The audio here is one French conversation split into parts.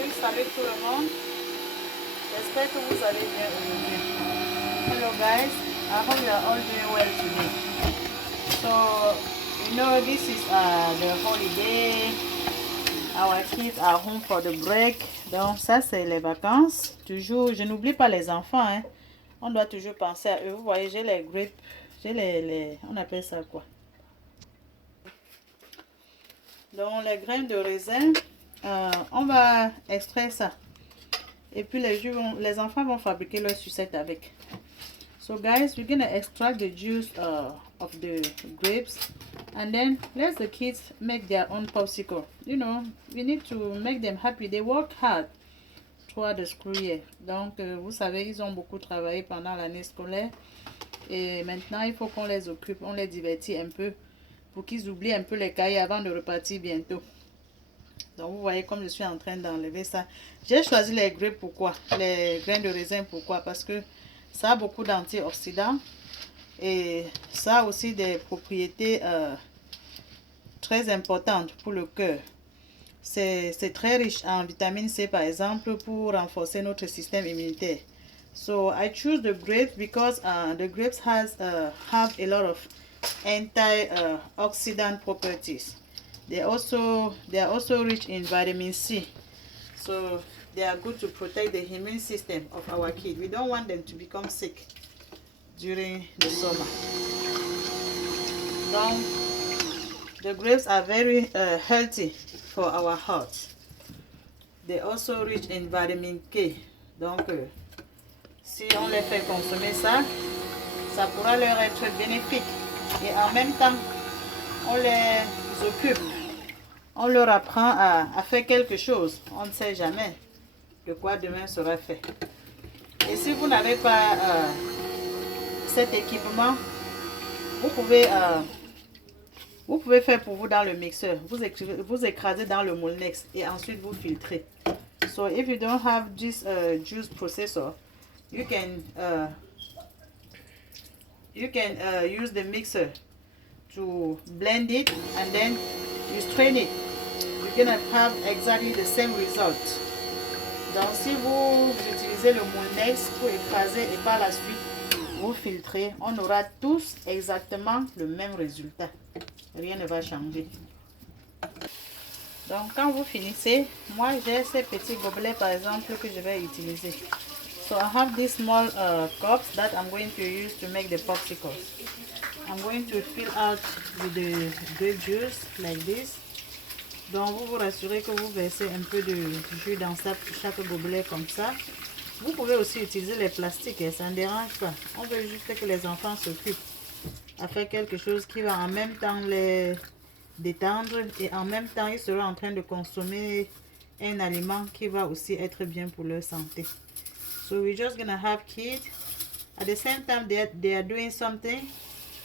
Salut tout le monde. J'espère que vous allez bien aujourd'hui. Hello guys, I hope you are all doing well today. So, you know this is the holiday. Our kids are home for the break. Donc ça c'est les vacances. Toujours, je n'oublie pas les enfants. Hein. On doit toujours penser à eux. Vous voyez, j'ai les grapes. J'ai on appelle ça quoi? Donc les graines de raisin, on va extraire ça. Et puis les enfants vont fabriquer leur sucette avec. So guys, we're gonna extract the juice of the grapes, and then let the kids make their own popsicle. You know, we need to make them happy. They work hard throughout the school year. Donc vous savez, ils ont beaucoup travaillé pendant l'année scolaire. Et maintenant, il faut qu'on les occupe, on les divertit un peu pour qu'ils oublient un peu les cahiers avant de repartir bientôt. Donc, vous voyez comme je suis en train d'enlever ça. J'ai choisi les grapes, pourquoi? Les graines de raisin, pourquoi? Parce que ça a beaucoup d'antioxydants et ça a aussi des propriétés très importantes pour le cœur. C'est très riche en vitamine C, par exemple, pour renforcer notre système immunitaire. So, I choose the grapes because the grapes have a lot of antioxidant properties. They are also rich in vitamin C. So they are good to protect the immune system of our kids. We don't want them to become sick during the summer. Donc, the grapes are very healthy for our heart. They are also rich in vitamin K. Donc, si on les fait consommer ça, ça pourra leur être bénéfique. Et en même temps, on les occupe. On leur apprend à faire quelque chose. On ne sait jamais de quoi demain sera fait. Et si vous n'avez pas cet équipement, vous pouvez faire pour vous dans le mixeur. Vous écrasez dans le Moulinex et ensuite vous filtrez. So if you don't have this juice processor, you can use the mixer to blend it and then you strain it. You're gonna have exactly the same result. Donc si vous utilisez le Moulinex pour écraser et par la suite vous filtrez, on aura tous exactement le même résultat. Rien ne va changer. Donc quand vous finissez, moi j'ai ces petits gobelets par exemple que je vais utiliser. So I have these small cups that I'm going to use to make the popsicles. I'm going to fill out with the grape juice like this. Donc vous vous rassurez que vous versez un peu de jus dans chaque gobelet comme ça. Vous pouvez aussi utiliser les plastiques, ça ne dérange pas. On veut juste que les enfants s'occupent à faire quelque chose qui va en même temps les détendre et en même temps ils seront en train de consommer un aliment qui va aussi être bien pour leur santé. So we're just gonna have kids. At the same time they are doing something,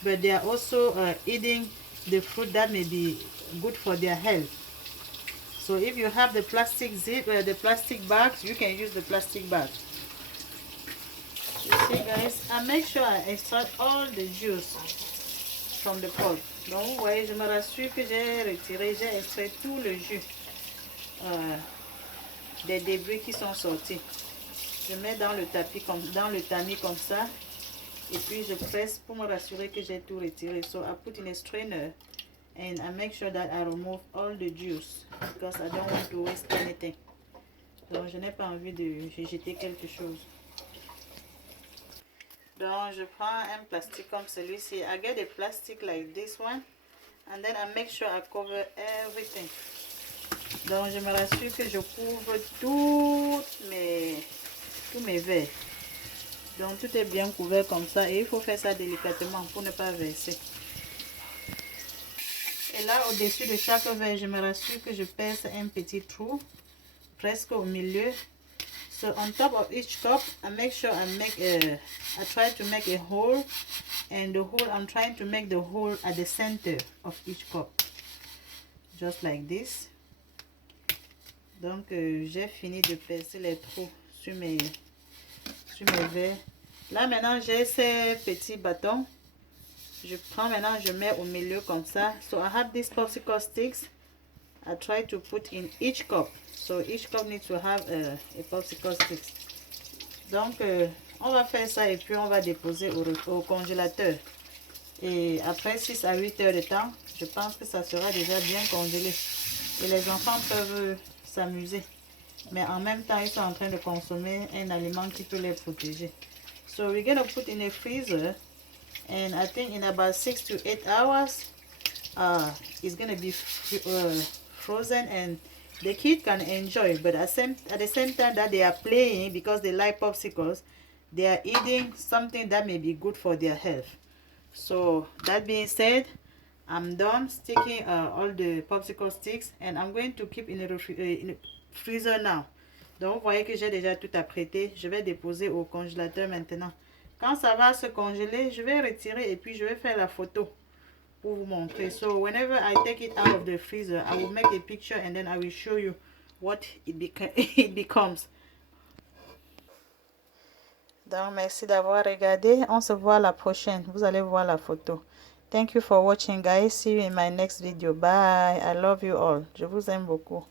but they are also eating the fruit that may be good for their health. So if you have the plastic the plastic bags, you can use the plastic bag. You see guys, I make sure I extract all the juice from the pulp. Donc vous voyez, je me rassure que j'ai extrait tout le jus des débris qui sont sortis. Je mets dans le tamis comme ça et puis je presse pour me rassurer que j'ai tout retiré. So I put in a strainer and I make sure that I remove all the juice because I don't want to waste anything. Donc je n'ai pas envie de jeter quelque chose. Donc je prends un plastique comme celui-ci. I get a plastic like this one and then I make sure I cover everything. Donc je me rassure que je couvre tous mes verres. Donc tout est bien couvert comme ça et il faut faire ça délicatement pour ne pas verser. Et là au-dessus de chaque verre, je me rassure que je perce un petit trou presque au milieu. So on top of each cup, I make sure I try to make a hole, and the hole I'm trying to make the hole at the center of each cup, just like this. Donc j'ai fini de percer les trous sur mes verres. Là maintenant j'ai ces petits bâtons. Je prends maintenant, je mets au milieu comme ça. So I have these popsicle sticks. I try to put in each cup. So each cup needs to have a popsicle stick. Donc, on va faire ça et puis on va déposer au congélateur. Et après 6 à 8 heures de temps, je pense que ça sera déjà bien congelé. Et les enfants peuvent s'amuser. Mais en même temps, ils sont en train de consommer un aliment qui peut les protéger. So we're going to put in a freezer. And I think in about 6 to 8 hours, it's going to be frozen and the kid can enjoy. But at the same time that they are playing, because they like popsicles, they are eating something that may be good for their health. So that being said, I'm done sticking all the popsicle sticks and I'm going to keep in the freezer now. Donc vous voyez que j'ai déjà tout apprêté. Je vais déposer au congélateur maintenant. Quand ça va se congeler, je vais retirer et puis je vais faire la photo pour vous montrer. So whenever I take it out of the freezer, I will make a picture and then I will show you what it becomes. Donc merci d'avoir regardé. On se voit la prochaine. Vous allez voir la photo. Thank you for watching, guys. See you in my next video. Bye. I love you all. Je vous aime beaucoup.